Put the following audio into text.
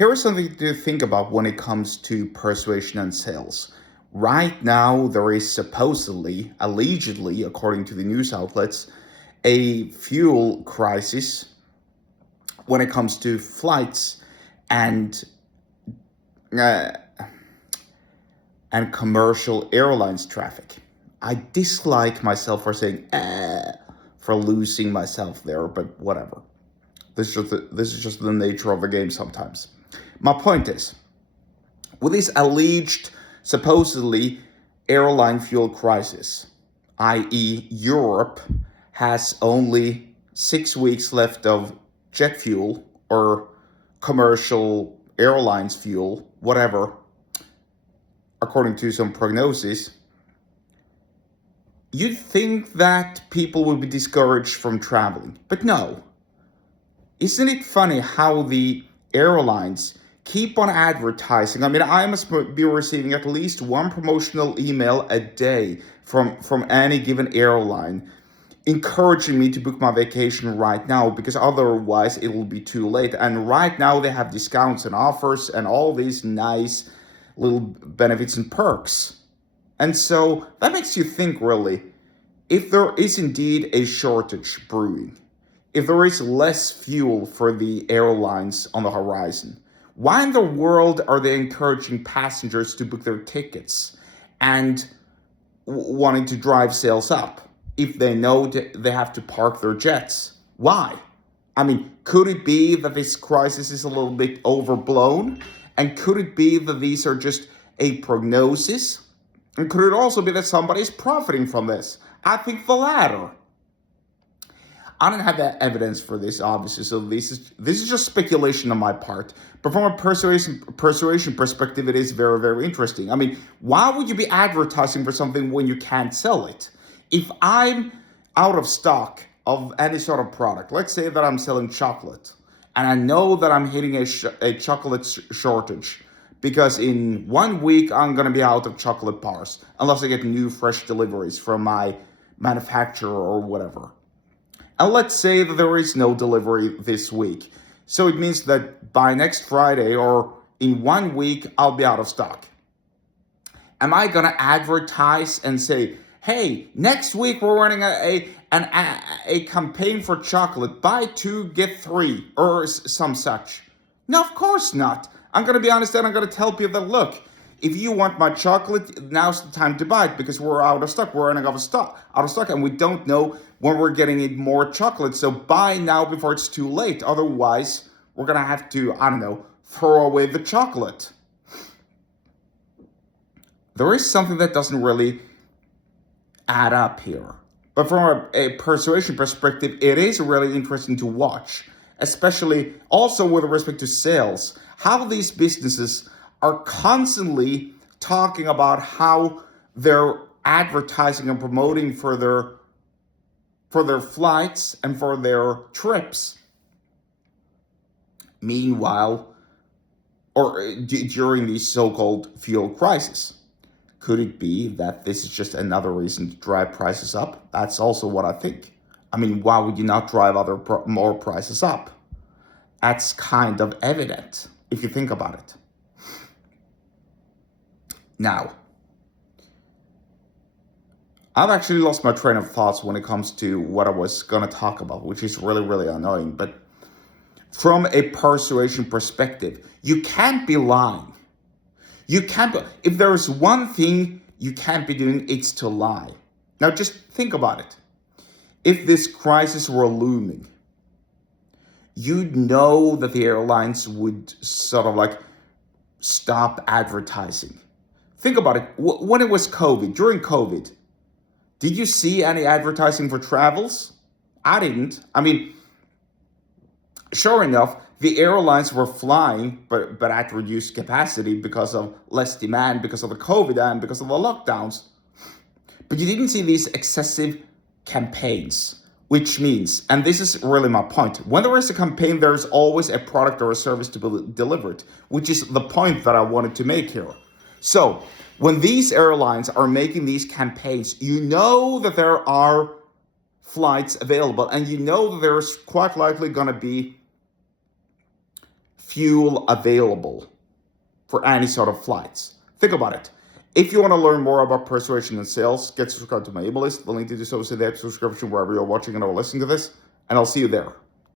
Here is something to think about when it comes to persuasion and sales. Right now, there is supposedly, allegedly, according to the news outlets, a fuel crisis when it comes to flights and uh, and commercial airlines traffic. I dislike myself for saying for losing myself there, but whatever. This is just the nature of the game sometimes. My point is, with this alleged, supposedly airline fuel crisis, i.e., Europe has only 6 weeks left of jet fuel or commercial airlines fuel, whatever, according to some prognosis, you'd think that people would be discouraged from traveling. But no. Isn't it funny how the airlines keep on advertising? I mean, I must be receiving at least one promotional email a day from any given airline encouraging me to book my vacation right now, because otherwise it will be too late. And right now they have discounts and offers and all these nice little benefits and perks. And so that makes you think, really, if there is indeed a shortage brewing, if there is less fuel for the airlines on the horizon, why in the world are they encouraging passengers to book their tickets and wanting to drive sales up if they know that they have to park their jets? Why? I mean, could it be that this crisis is a little bit overblown? And could it be that these are just a prognosis? And could it also be that somebody is profiting from this? I think the latter. I don't have that evidence for this, obviously, so this is just speculation on my part. But from a persuasion perspective, it is very, very interesting. I mean, why would you be advertising for something when you can't sell it? If I'm out of stock of any sort of product, let's say that I'm selling chocolate, and I know that I'm hitting a chocolate shortage, because in 1 week I'm going to be out of chocolate bars, unless I get new fresh deliveries from my manufacturer or whatever. And let's say that there is no delivery this week. So it means that by next Friday or in 1 week, I'll be out of stock. Am I going to advertise and say, hey, next week we're running a campaign for chocolate, buy 2, get 3, or some such? No, of course not. I'm going to be honest and I'm going to tell people that, look, if you want my chocolate, now's the time to buy it, because we're out of stock. We're running out of stock, and we don't know when we're getting more chocolate. So buy now before it's too late. Otherwise, we're going to have to, throw away the chocolate. There is something that doesn't really add up here. But from a persuasion perspective, it is really interesting to watch, especially also with respect to sales, how these businesses are constantly talking about how they're advertising and promoting for their flights and for their trips. Meanwhile, or during the so-called fuel crisis, could it be that this is just another reason to drive prices up? That's also what I think. I mean, why would you not drive more prices up? That's kind of evident if you think about it. Now, I've actually lost my train of thoughts when it comes to what I was going to talk about, which is really, really annoying. But from a persuasion perspective, you can't be lying. If there is one thing you can't be doing, it's to lie. Now, just think about it. If this crisis were looming, you'd know that the airlines would sort of stop advertising. Think about it. When it was COVID, during COVID, did you see any advertising for travels? I didn't. I mean, sure enough, the airlines were flying, but at reduced capacity because of less demand, because of the COVID and because of the lockdowns. But you didn't see these excessive campaigns, which means, and this is really my point, when there is a campaign, there is always a product or a service to be delivered, which is the point that I wanted to make here. So when these airlines are making these campaigns, you know that there are flights available, and you know that there's quite likely going to be fuel available for any sort of flights. Think about it. If you want to learn more about persuasion and sales, get subscribed to my email list. The link to do so is in the description wherever you're watching and or listening to this, and I'll see you there.